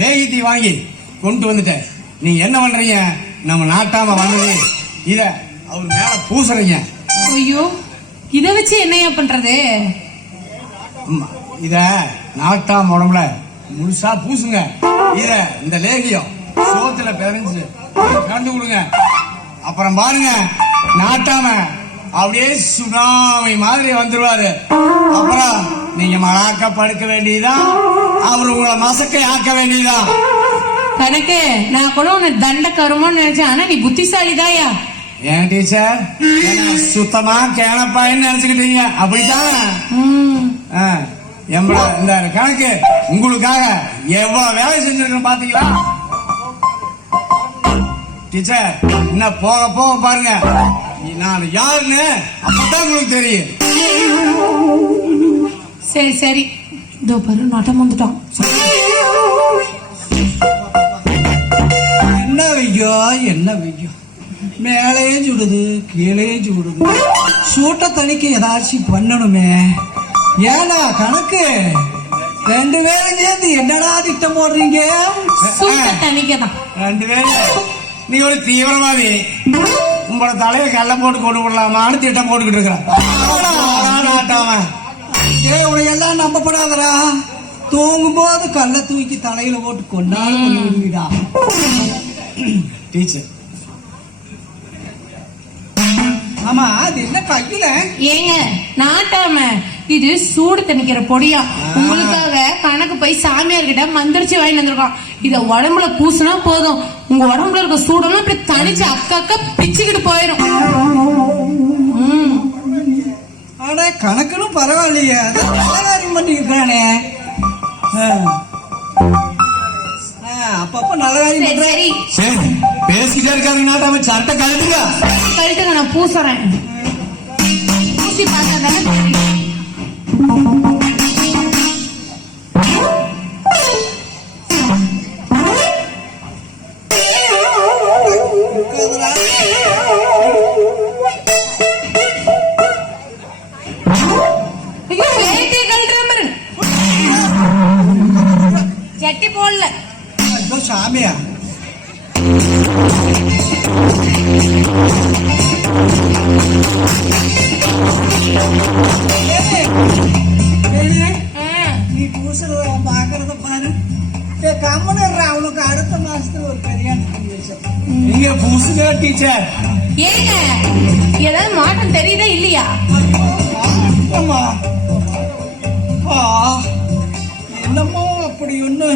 லேகித்தி வாங்கி கொண்டு வந்துட்டேன். நீங்க என்ன பண்றீங்க? நம்ம நாட்டாம வந்தது இத அவர் மேல பூசுறீங்க. ஐயோ, இத வச்சு என்னையா பண்றது? இத நாட்டாம உடம்புல முழுசா பூசுங்க. இத இந்த லேகியம் சோத்துல பிறஞ்சு கலந்து கொடுங்க. அப்புறம் பாருங்க, நாட்டாம அப்படியே சுனாமி மாதிரி வந்துருவாரு. அப்புறம் நீங்க மலாக்க படுக்க வேண்டியதான், அவர் உங்களை மசக்கை ஆக்க வேண்டியதான். கணக்கு நான் கூட உன்னை தண்ட கருமோன்னு நினைச்சேன். ஆனா நீ புத்திசாலிதாயா? ஏன் டீச்சர் சுத்தமா கேனப்பாயின்னு நினைச்சுக்கிட்டீங்க? அப்படித்தான். இந்த கணக்கு உங்களுக்காக எவ்வளவு வேலை செஞ்சிருக்கேன் பாத்தீங்களா டீச்சர்? இன்னும் போக போக பாருங்க நான் யாருன்னு அப்பதான் உங்களுக்கு தெரியும். சரி சரி, இதோ பாரு நட்டம் வந்துட்டான். என்ன வையோ என்ன வையோ, மேலேயும் சுடுது கீழேயும் சுடுது. சூட்ட தணிக்க ஏதாச்சும் பண்ணணுமே. ஏன்னா கணக்கு ரெண்டு பேரும் சேர்ந்து என்னடா திட்டம் போடுறீங்க? தணிக்கதான் ரெண்டு பேரும். நீ ஒரு தீவிரவாதி, உங்களோட தலையை கல்ல போட்டு கொண்டு விடலாமான்னு திட்டம் போட்டுக்கிட்டு இருக்கிறான். உனையெல்லாம் நம்பப்படாதரா. தூங்கும் போது கல்ல தூக்கி தலையில போட்டு கொண்டாலும் கொண்டு விடுவீடா. டீச்சர், ஆமா அது என்ன கையில? ஏங்க நாட்டாம, இது சூடு தணிக்கிற பொடியா. உங்களுக்காக கணக்கு போய் சாமியார்கிட்ட மந்திரிச்சு வாங்கி வந்திருக்கோம். இத உடம்புல பூசினா போதும், உங்க உடம்புல இருக்க சூடெல்லாம் இப்படி தனிச்சு அக்கா பிச்சுக்கிட்டு போயிடும். ஆனா கணக்குன்னு பரவாயில்லையே, காரியம் பண்ணிருக்கானே. அப்பப்ப நல்ல காரியம். சரி பேசிட்டே இருக்காங்க. நாட்டாம சட்டை கழட்டுங்க. கழட்டுங்க, நான் பூசுறேன். பூசி பார்த்தா தானே. சட்டி போடல சாமியா. நீ பூசுறத பாக்குறத பாரு. கம்மன் அவனுக்கு அடுத்த மாசத்துல ஒரு கல்யாணம் பண்ணி வச்சேன். நீங்க பூசுங்க டீச்சர். ஏங்க ஏதாவது மாற்றம் தெரியுதா இல்லையா? என்னமோ அப்படி ஒண்ணு.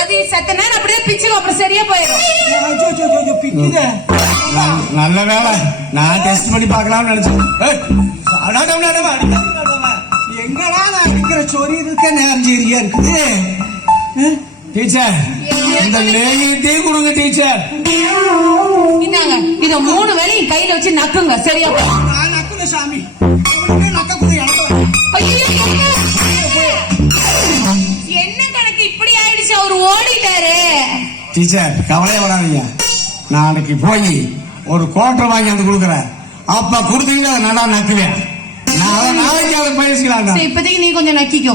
அது சத்த நேரம் அப்படியே பிச்சுக்கும், அப்புறம் சரியா போயிடும். நல்ல வேலை, நான் டெஸ்ட் பண்ணி பார்க்கலாம்னு நினைச்சேன். எங்கடா நான் இருக்கிற சொறி இருக்க நேரம் சரியா இருக்குது. டீச்சர், இந்த லேகியத்தையும் கொடுங்க டீச்சர். இந்தாங்க, இத 3 வேளையும் கையில வச்சு நக்குங்க, சரியா போயிடும். நான் நக்குல சாமி, நக்க கூட என்ன கணக்கு இப்படி ஆயிடுச்சு? அவர் ஓடிட்டாரு. டீச்சர் கவலையே வராதீங்க, நாளைக்கு போய் ஒரு கோட்டை வாங்கி வந்து கொடுக்குறேன். அப்ப கொடுத்தீங்கன்னா அதை நல்லா நக்குவேன். நாளைக்கு அதை பயிற்சிக்கலாம். இப்போதைக்கு நீ கொஞ்சம் நக்கிக்கோ.